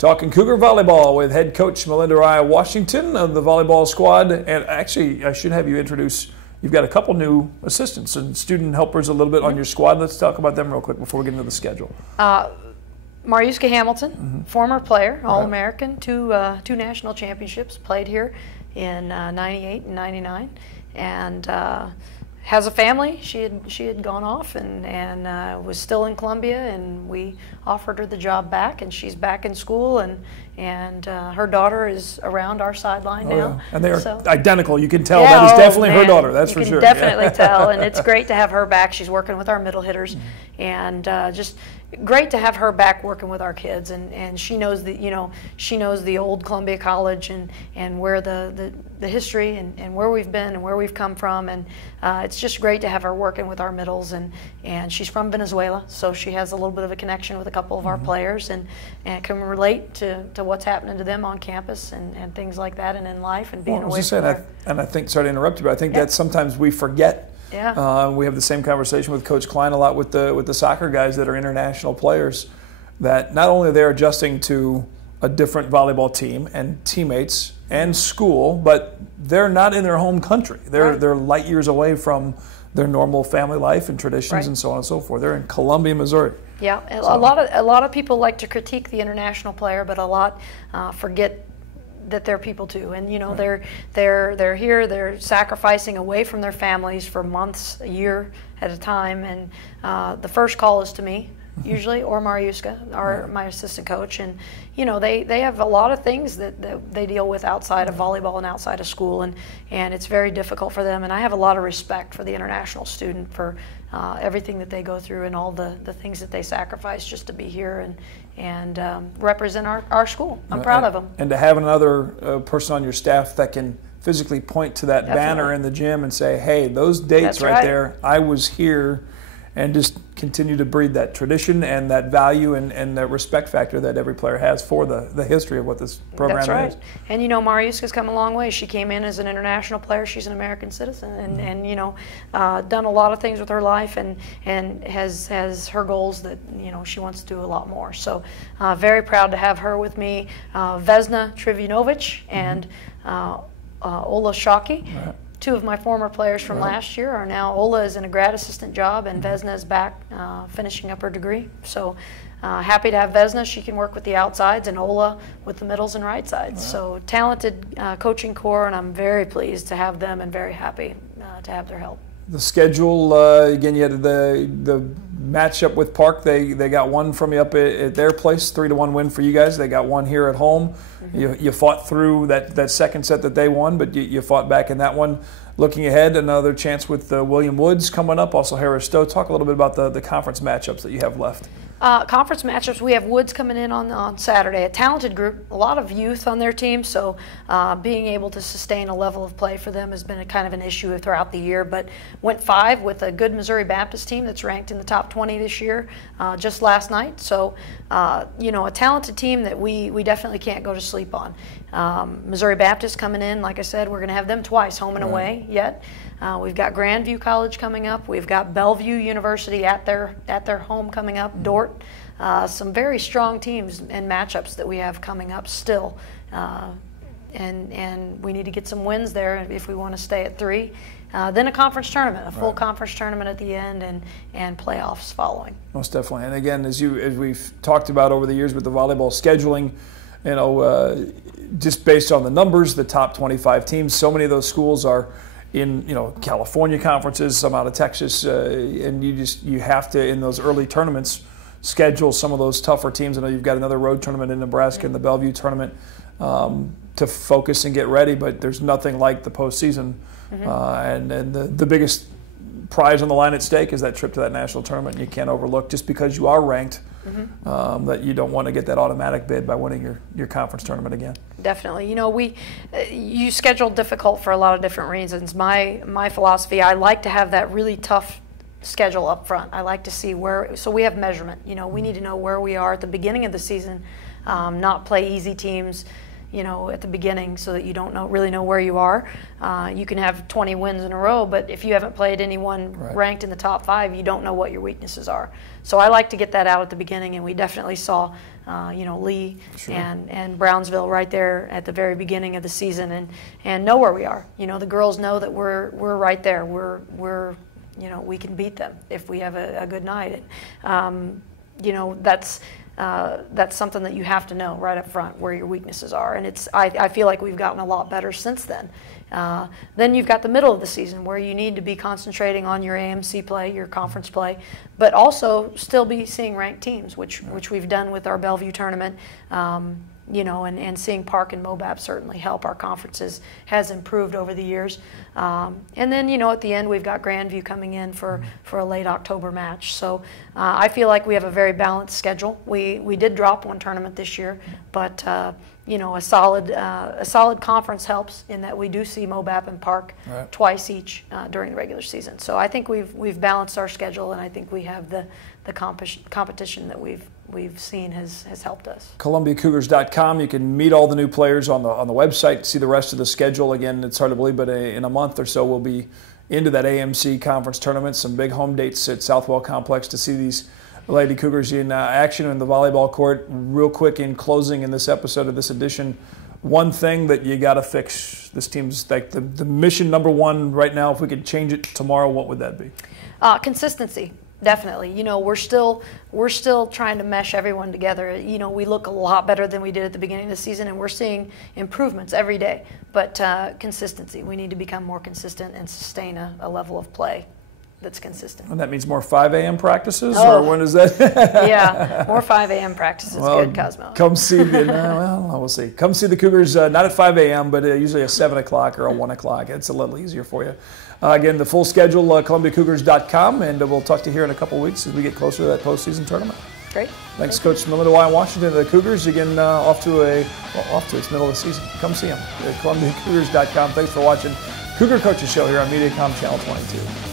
Talking Cougar volleyball with head coach Melinda Raya Washington of the volleyball squad. And actually, I should have you introduce, you've got a couple new assistants and student helpers a little bit on your squad. Let's talk about them real quick before we get into the schedule. Mariuska Hamilton, former player, All-American, two national championships, played here in 98 and 99, and has a family. She had gone off and was still in Columbia, and we offered her the job back, and she's back in school, and her daughter is around our sideline now. Yeah. And they're identical. You can tell that is definitely her daughter. That's for sure. You can definitely tell, and it's great to have her back. She's working with our middle hitters, and just great to have her back working with our kids, and she knows the old Columbia College and where the history and where we've been and where we've come from, and it's just great to have her working with our middles, and she's from Venezuela, so she has a little bit of a connection with a couple of our players, and can relate to what's happening to them on campus and things like that, and in life, and being away from there. And I think, sorry to interrupt you, but I think that sometimes we forget. Yeah. We have the same conversation with Coach Klein a lot with the soccer guys that are international players, that not only they're adjusting to a different volleyball team and teammates and school, but they're not in their home country. They're light years away from their normal family life and traditions and so on and so forth. They're in Columbia, Missouri. Yeah, a lot of people like to critique the international player, but a lot forget that they're people too, and they're here, they're sacrificing away from their families for months, a year at a time, and the first call is to me usually, or Mariuska, my assistant coach, and they have a lot of things that they deal with outside of volleyball and outside of school, and it's very difficult for them, and I have a lot of respect for the international student for everything that they go through and all the things that they sacrifice just to be here and represent our school. I'm proud of them. And to have another person on your staff that can physically point to that banner in the gym and say, hey, those dates right there, I was here, and just continue to breed that tradition and that value and that respect factor that every player has for the history of what this program is. That's right. And Mariuska's come a long way. She came in as an international player. She's an American citizen, and done a lot of things with her life, and has her goals that she wants to do a lot more. So very proud to have her with me. Vesna Trivinovic and Ola Shockey. Two of my former players from last year are now, Ola is in a grad assistant job, and Vesna is back finishing up her degree. So happy to have Vesna. She can work with the outsides, and Ola with the middles and right sides. So talented coaching core, and I'm very pleased to have them and very happy to have their help. The schedule, again, you had the matchup with Park. They got one from you up at their place, 3-1 win for you guys. They got one here at home. You fought through that second set that they won, but you fought back in that one. Looking ahead, another chance with William Woods coming up, also Harris Stowe. Talk a little bit about the conference matchups that you have left. Conference matchups, we have Woods coming in on Saturday. A talented group, a lot of youth on their team, so being able to sustain a level of play for them has been kind of an issue throughout the year, but went 5 with a good Missouri Baptist team that's ranked in the top 20 this year just last night. So, a talented team that we definitely can't go to sleep on. Missouri Baptist coming in, like I said, we're going to have them twice, home and away yet. We've got Grandview College coming up. We've got Bellevue University at their home coming up. Dort, some very strong teams and matchups that we have coming up still, and we need to get some wins there if we want to stay at 3. Then a conference tournament, a full conference tournament at the end, and playoffs following. Most definitely. And again, as we've talked about over the years with the volleyball scheduling, just based on the numbers, the top 25 teams, so many of those schools are in California conferences, some out of Texas, and you have to, in those early tournaments, schedule some of those tougher teams. I know you've got another road tournament in Nebraska and the Bellevue tournament to focus and get ready, but there's nothing like the postseason. And the biggest prize on the line at stake is that trip to that national tournament. You can't overlook, just because you are ranked, that you don't want to get that automatic bid by winning your conference tournament again. Definitely. You schedule difficult for a lot of different reasons. My philosophy, I like to have that really tough schedule up front. I like to see so we have measurement. We need to know where we are at the beginning of the season, not play easy teams at the beginning, so that you don't really know where you are. You can have 20 wins in a row, but if you haven't played anyone ranked in the top 5, you don't know what your weaknesses are. So I like to get that out at the beginning, and we definitely saw Lee Sure. and Brownsville right there at the very beginning of the season, and know where we are. The girls know that we're right there. We're we can beat them if we have a good night. That's something that you have to know right up front where your weaknesses are, and I feel like we've gotten a lot better since then. Then you've got the middle of the season where you need to be concentrating on your AMC play, your conference play, but also still be seeing ranked teams, which we've done with our Bellevue tournament. And seeing Park and Mobap certainly help. Our conferences has improved over the years. And then, at the end, we've got Grandview coming in for a late October match. So I feel like we have a very balanced schedule. We did drop one tournament this year, but a solid conference helps in that we do see Mobap and Park right. twice each during the regular season. So I think we've balanced our schedule, and I think we have the competition that we've seen has helped us. ColumbiaCougars.com. You can meet all the new players on the website, see the rest of the schedule. Again, it's hard to believe, but in a month or so we'll be into that AMC conference tournament. Some big home dates at Southwell Complex to see these Lady Cougars in action in the volleyball court. Real quick in closing in this episode of this edition, one thing that you got to fix. This team's like the mission number one right now. If we could change it tomorrow, what would that be? Consistency. Definitely. We're still trying to mesh everyone together. We look a lot better than we did at the beginning of the season, and we're seeing improvements every day. But consistency. We need to become more consistent and sustain a level of play that's consistent. And that means more 5 a.m. practices, or when is that? Yeah, more 5 a.m. practices. Good, Cosmo. Come see we'll see. Come see the Cougars, not at 5 a.m., but usually a 7 o'clock or a 1 o'clock. It's a little easier for you. Again, the full schedule, ColumbiaCougars.com, and we'll talk to you here in a couple weeks as we get closer to that postseason tournament. Great. Thanks, Coach Melinda Y. Washington. The Cougars, again, off to its middle of the season. Come see them at ColumbiaCougars.com. Thanks for watching Cougar Coaches Show here on Mediacom Channel 22.